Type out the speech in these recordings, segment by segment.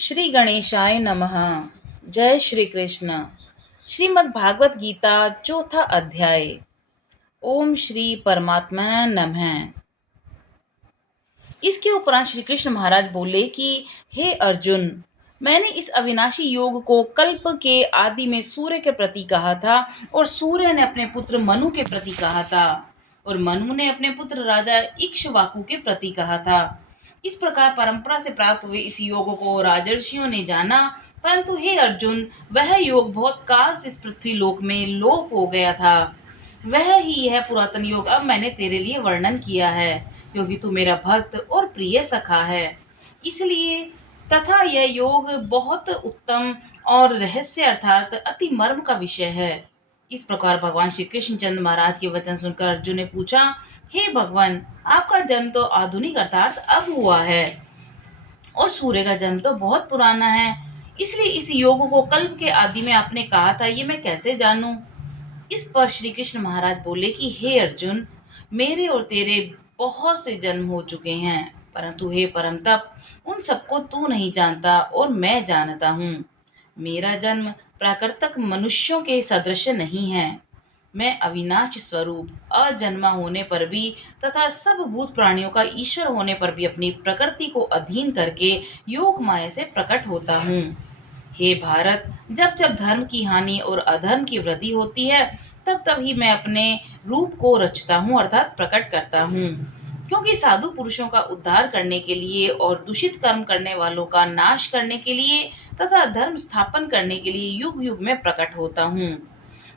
श्री गणेशाय नमः। जय श्री कृष्ण। श्रीमद् भागवत गीता चौथा अध्याय। ओम श्री परमात्मा नमः। इसके उपरांत श्री कृष्ण महाराज बोले कि हे अर्जुन, मैंने इस अविनाशी योग को कल्प के आदि में सूर्य के प्रति कहा था और सूर्य ने अपने पुत्र मनु के प्रति कहा था और मनु ने अपने पुत्र राजा इक्ष्वाकु के प्रति कहा था। इस प्रकार परंपरा से प्राप्त हुए इस योग को राजर्षियों ने जाना, परंतु हे अर्जुन, वह योग बहुत काल से इस पृथ्वी लोक में लोप हो गया था। वह ही यह पुरातन योग अब मैंने तेरे लिए वर्णन किया है, क्योंकि तू मेरा भक्त और प्रिय सखा है। इसलिए तथा यह योग बहुत उत्तम और रहस्य अर्थात अति मर्म का विषय है। इस प्रकार भगवान श्री कृष्णचंद्र महाराज के वचन सुनकर अर्जुन ने पूछा, हे भगवान, आपका जन्म तो आधुनिक अर्थात अब हुआ है और सूर्य का जन्म तो बहुत पुराना है। इसलिए इस योग को कल्प के आदि में आपने कहा था, ये मैं कैसे जानूं? इस पर श्री कृष्ण महाराज बोले कि हे अर्जुन, मेरे और तेरे बहुत से जन्म हो चुके हैं, परंतु हे परम तप, उन सबको तू नहीं जानता और मैं जानता हूँ। मेरा जन्म प्राकृतिक मनुष्यों के सदृश नहीं है। मैं अविनाश स्वरूप अजन्मा होने पर भी तथा सब भूत प्राणियों का ईश्वर होने पर भी अपनी प्रकृति को अधीन करके योग माया से प्रकट होता हूँ। हे भारत, जब जब धर्म की हानि और अधर्म की वृद्धि होती है, तब तब ही मैं अपने रूप को रचता हूँ अर्थात प्रकट करता हूँ। क्योंकि साधु पुरुषों का उद्धार करने के लिए और दूषित कर्म करने वालों का नाश करने के लिए तथा धर्म स्थापन करने के लिए युग युग में प्रकट होता हूँ।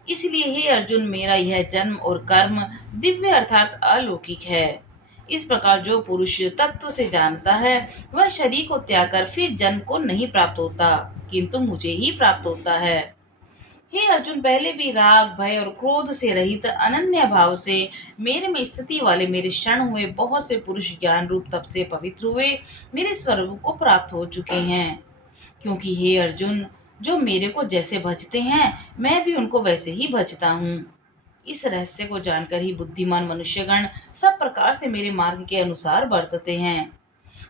इसलिए हे अर्जुन, मेरा यह जन्म और कर्म दिव्य अर्थात अलौकिक है। इस प्रकार जो पुरुष तत्व से जानता है, वह शरीर को त्याग कर फिर जन्म को नहीं प्राप्त होता, किंतु मुझे ही प्राप्त होता है। हे अर्जुन, पहले भी राग भय और क्रोध से रहित अनन्य भाव से मेरे में स्थिति वाले मेरे शरण हुए बहुत से पुरुष ज्ञान रूप तप से पवित्र हुए मेरे स्वरूप को प्राप्त हो चुके हैं। क्योंकि हे अर्जुन, जो मेरे को जैसे भजते हैं, मैं भी उनको वैसे ही भजता हूँ। इस रहस्य को जानकर ही बुद्धिमान मनुष्यगण सब प्रकार से मेरे मार्ग के अनुसार बरतते हैं।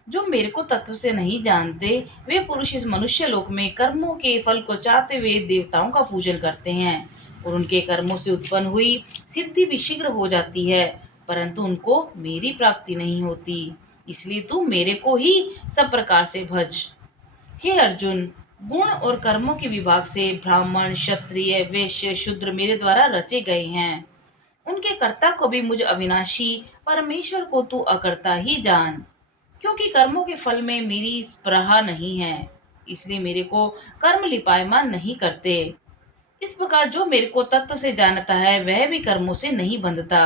जो मेरे को तत्व से नहीं जानते, वे पुरुष इस मनुष्य लोक में कर्मों के फल को चाहते हुए देवताओं का पूजन करते हैं और उनके कर्मों से उत्पन्न हुई सिद्धि भी शीघ्र हो जाती है, परंतु उनको मेरी प्राप्ति नहीं होती। इसलिए तू मेरे को ही सब प्रकार से भज। हे अर्जुन, गुण और कर्मों के विभाग से ब्राह्मण क्षत्रिय वैश्य शूद्र मेरे द्वारा रचे गए हैं। उनके कर्ता को भी मुझ अविनाशी परमेश्वर को तू अकर्ता ही जान। क्योंकि कर्मों के फल में मेरी स्पृहा नहीं है, इसलिए मेरे को कर्म लिपायमान नहीं करते। इस प्रकार जो मेरे को तत्व से जानता है, वह भी कर्मों से नहीं बंधता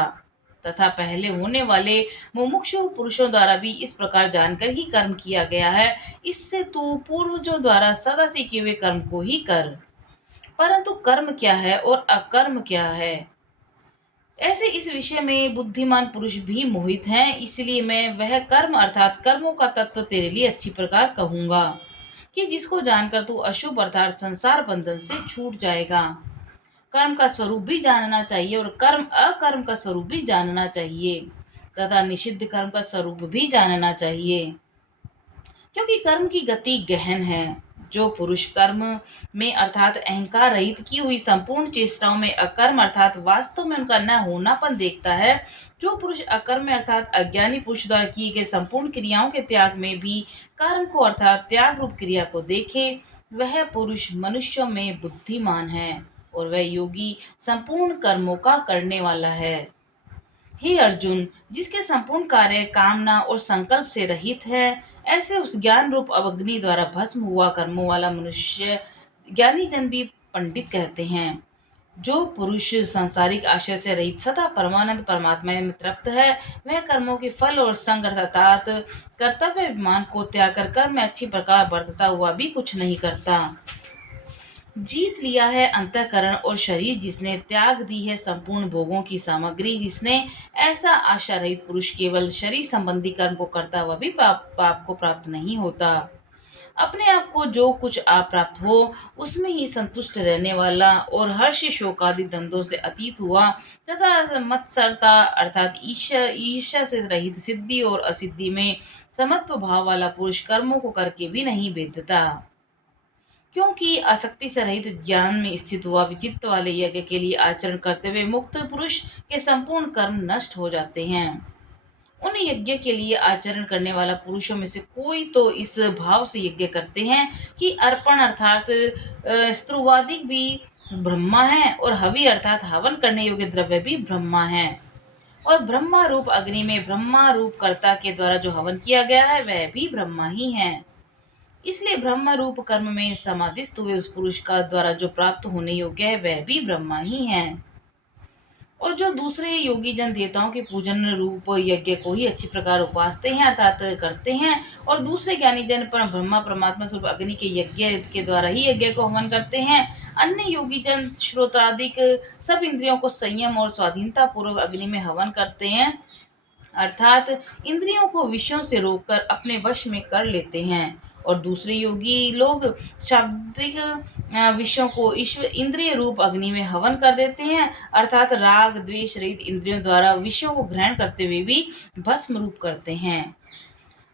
तथा पहले होने वाले मुमुक्षु पुरुषों द्वारा भी इस प्रकार जानकर ही कर्म किया गया है। इससे तू पूर्वजों द्वारा सदा से किए हुए कर्म को ही कर। परंतु कर्म क्या है और अकर्म क्या है, ऐसे इस विषय में बुद्धिमान पुरुष भी मोहित हैं। इसलिए मैं वह कर्म अर्थात कर्मों का तत्व तेरे लिए अच्छी प्रकार कहूंगा कि जिसको जानकर तू अशुभ अर्थात संसार बंधन से छूट जाएगा। कर्म का स्वरूप भी जानना चाहिए और कर्म अकर्म का स्वरूप भी जानना चाहिए तथा निषिद्ध कर्म का स्वरूप भी जानना चाहिए, क्योंकि कर्म की गति गहन है। जो पुरुष कर्म में अर्थात अहंकार रहित की हुई संपूर्ण चेष्टाओं में अकर्म अर्थात वास्तव में उनका न होनापन देखता है, जो पुरुष अकर्म में अर्थात अज्ञानी पुरुष द्वारा किए गए संपूर्ण क्रियाओं के त्याग में भी कर्म को अर्थात त्याग रूप क्रिया को देखे, वह पुरुष मनुष्यों में बुद्धिमान है और वह योगी संपूर्ण कर्मों का करने वाला है। हे अर्जुन, जिसके संपूर्ण कार्य कामना और संकल्प से रहित है, ऐसे उस ज्ञान रूप अग्नि द्वारा भस्म हुआ कर्मों वाला मनुष्य ज्ञानी जन भी पंडित कहते हैं। जो पुरुष सांसारिक आशय से रहित सदा परमानंद परमात्मा में तृप्त है, वह कर्मों के फल और संग अर्थात कर्तव्य अभिमान को त्याग कर कर्म में अच्छी प्रकार बरतता हुआ भी कुछ नहीं करता। जीत लिया है अंतःकरण और शरीर जिसने, त्याग दी है संपूर्ण भोगों की सामग्री जिसने, ऐसा आशा रहित पुरुष केवल शरीर संबंधी कर्म को करता हुआ भी पाप को प्राप्त नहीं होता। अपने आप को जो कुछ आप प्राप्त हो उसमें ही संतुष्ट रहने वाला और हर्ष शोकादि द्वंद्वों से अतीत हुआ तथा मत्सरता अर्थात ईर्ष्या ईर्ष्या से रहित सिद्धि और असिद्धि में समत्व भाव वाला पुरुष कर्मों को करके भी नहीं भेदता, क्योंकि आसक्ति से रहित ज्ञान में स्थित हुआ विचित्त वाले यज्ञ के लिए आचरण करते हुए मुक्त पुरुष के संपूर्ण कर्म नष्ट हो जाते हैं। उन यज्ञ के लिए आचरण करने वाला पुरुषों में से कोई तो इस भाव से यज्ञ करते हैं कि अर्पण अर्थात स्त्रुवादिक भी ब्रह्मा है और हवि अर्थात हवन करने योग्य द्रव्य भी ब्रह्मा है, और ब्रह्मा रूप अग्नि में ब्रह्मा रूप कर्ता के द्वारा जो हवन किया गया है वह भी ब्रह्मा ही है। इसलिए ब्रह्म रूप कर्म में समाधिस्थ हुए उस पुरुष का द्वारा जो प्राप्त होने योग्य है वह भी ब्रह्मा ही है। और जो दूसरे योगी जन देवताओं के पूजन रूप यज्ञ को ही अच्छी प्रकार उपासते हैं अर्थात करते हैं, और दूसरे ज्ञानी जन पर ब्रह्मा परमात्मा स्वरूप अग्नि के यज्ञ के द्वारा ही यज्ञ को हवन करते हैं। अन्य योगी जन श्रोत्रादिक सब इंद्रियों को संयम और स्वाधीनता पूर्वक अग्नि में हवन करते हैं अर्थात इंद्रियों को विषयों से रोककर अपने वश में कर लेते हैं, और दूसरे योगी लोग शाब्दिक विषयों को ईश्वर इंद्रिय रूप अग्नि में हवन कर देते हैं अर्थात राग द्वेष रहित इंद्रियों द्वारा विषयों को ग्रहण करते हुए भी भस्म रूप करते हैं।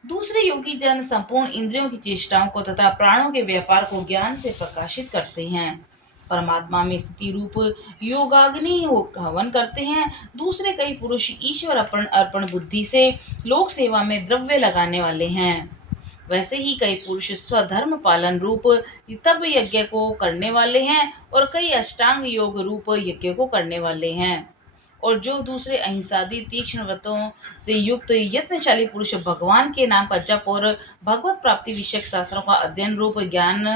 दूसरे योगी जन संपूर्ण इंद्रियों की चेष्टाओं को तथा प्राणों के व्यापार को ज्ञान से प्रकाशित करते हैं, परमात्मा में स्थिति रूप योगाग्नि हवन करते हैं। दूसरे कई पुरुष ईश्वर अर्पण अर्पण बुद्धि से लोक सेवा में द्रव्य लगाने वाले हैं। वैसे ही कई पुरुष स्वधर्म पालन रूप तप यज्ञ को करने वाले हैं और कई अष्टांग योग रूप यज्ञ को करने वाले हैं, और जो दूसरे अहिंसादी तीक्ष्ण व्रतों से युक्त यत्नशाली पुरुष भगवान के नाम का जप और भगवत प्राप्ति विषयक शास्त्रों का अध्ययन रूप ज्ञान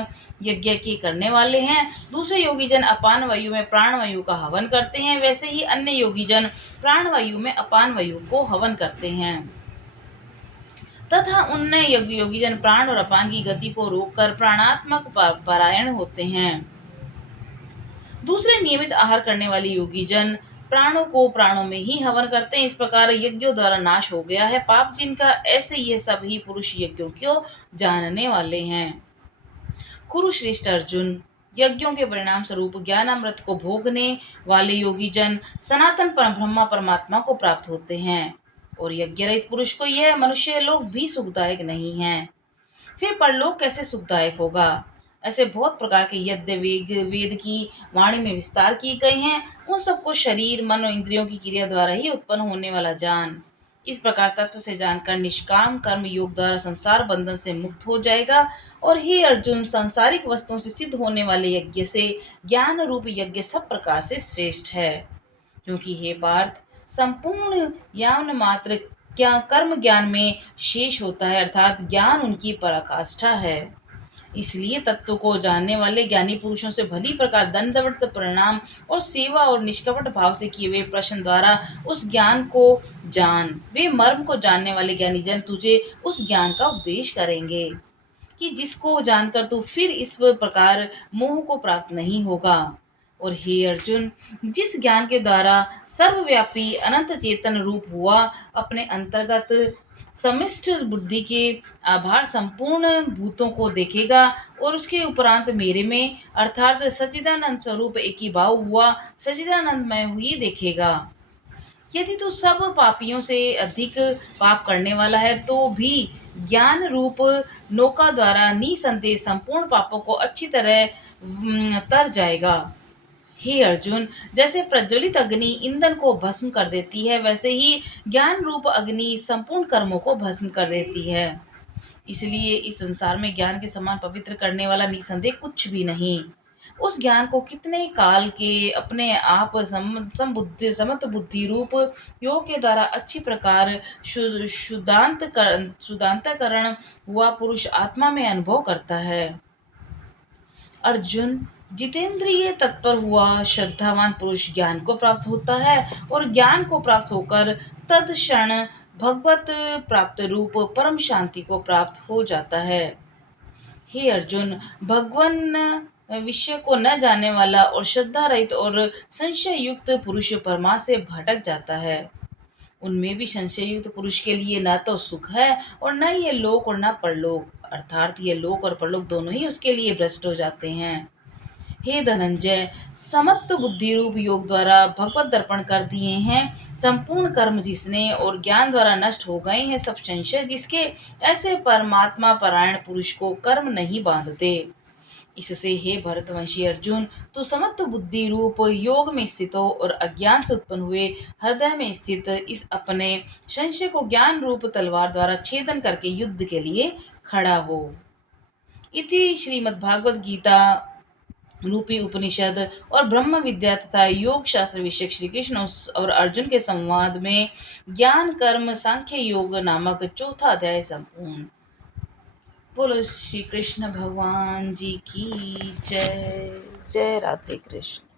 यज्ञ के करने वाले हैं। दूसरे योगी जन अपान वायु में प्राण वायु का हवन करते हैं, वैसे ही अन्य योगी जन प्राण वायु में अपान वायु को हवन करते हैं तथा उनने योगी जन प्राण और अपान की गति को रोककर प्राणात्मक परायण होते हैं। दूसरे नियमित आहार करने वाले योगी जन प्राणों को प्राणों में ही हवन करते हैं। इस प्रकार यज्ञों द्वारा नाश हो गया है पाप जिनका, ऐसे ये सभी पुरुष यज्ञों को जानने वाले हैं। कुरुश्रेष्ठ अर्जुन, यज्ञों के परिणाम स्वरूप ज्ञानामृत को भोगने वाले योगी जन सनातन ब्रह्मा परमात्मा को प्राप्त होते हैं, और यज्ञ रहित पुरुष को यह मनुष्य लोग भी सुखदायक नहीं है। फिर परलोक कैसे सुखदायक होगा? ऐसे बहुत प्रकार के यज्ञ वेद की वाणी में विस्तार किए गए हैं, उन सबको शरीर मन और इंद्रियों की क्रिया द्वारा ही उत्पन्न होने वाला जान। इस प्रकार तत्व से जानकर निष्काम कर्म योग द्वारा संसार बंधन से मुक्त हो जाएगा। और हे अर्जुन, सांसारिक वस्तुओं से सिद्ध होने वाले यज्ञ से ज्ञान रूप यज्ञ सब प्रकार से श्रेष्ठ है, क्योंकि हे पार्थ, संपूर्ण यावन मात्र क्या कर्म ज्ञान में शेष होता है अर्थात ज्ञान उनकी पराकाष्ठा है। इसलिए तत्व को जानने वाले ज्ञानी पुरुषों से भली प्रकार दंडवत प्रणाम और सेवा और निष्कपट भाव से किए हुए प्रश्न द्वारा उस ज्ञान को जान। वे मर्म को जानने वाले ज्ञानी जन तुझे उस ज्ञान का उपदेश करेंगे कि जिसको जानकर तू फिर इस प्रकार मोह को प्राप्त नहीं होगा। और हे अर्जुन, जिस ज्ञान के द्वारा सर्वव्यापी अनंत चेतन रूप हुआ अपने अंतर्गत समिष्ट बुद्धि के आभार संपूर्ण भूतों को देखेगा और उसके उपरांत मेरे में अर्थात सच्चिदानंद स्वरूप एक ही भाव हुआ सच्चिदानंदमय हुई देखेगा। यदि तू सब पापियों से अधिक पाप करने वाला है तो भी ज्ञान रूप नौका द्वारा निसंदेह संपूर्ण पापों को अच्छी तरह तर जाएगा। हे अर्जुन, जैसे प्रज्वलित अग्नि ईंधन को भस्म कर देती है, वैसे ही ज्ञान रूप अग्नि संपूर्ण कर्मों को भस्म कर देती है। इसलिए इस संसार में ज्ञान के समान पवित्र करने वाला निसंदेह कुछ भी नहीं। उस ज्ञान को कितने काल के अपने आप समत बुद्धि रूप योग के द्वारा अच्छी प्रकार शुद्धांतकरण हुआ पुरुष आत्मा में अनुभव करता है। अर्जुन, जितेंद्रिय तत्पर हुआ श्रद्धावान पुरुष ज्ञान को प्राप्त होता है और ज्ञान को प्राप्त होकर तत्क्षण भगवत प्राप्त रूप परम शांति को प्राप्त हो जाता है। हे अर्जुन, भगवान विषय को न जानने वाला और श्रद्धा रहित और संशय युक्त पुरुष परमा से भटक जाता है। उनमें भी संशययुक्त पुरुष के लिए न तो सुख है और न ये लोक और न परलोक, अर्थात ये लोक और परलोक दोनों ही उसके लिए भ्रष्ट हो जाते हैं। हे धनंजय, समत्व बुद्धि रूप योग द्वारा भगवत दर्पण कर दिए हैं संपूर्ण कर्म जिसने, और ज्ञान द्वारा नष्ट हो गए हैं सब संशय जिसके। ऐसे परमात्मा परायण पुरुष को कर्म नहीं बांधते। इससे हे भरतवंशी अर्जुन, तू समत्व बुद्धि रूप योग में स्थित हो और अज्ञान से उत्पन्न हुए हृदय में स्थित इस अपने संशय को ज्ञान रूप तलवार द्वारा छेदन करके युद्ध के लिए खड़ा हो। इति श्रीमद्भागवत गीता रूपी उपनिषद और ब्रह्म विद्या तथा योग शास्त्र विषय श्री कृष्ण और अर्जुन के संवाद में ज्ञान कर्म सांख्य योग नामक चौथा अध्याय संपूर्ण। बोलो श्री कृष्ण भगवान जी की जय। जय राधे कृष्ण।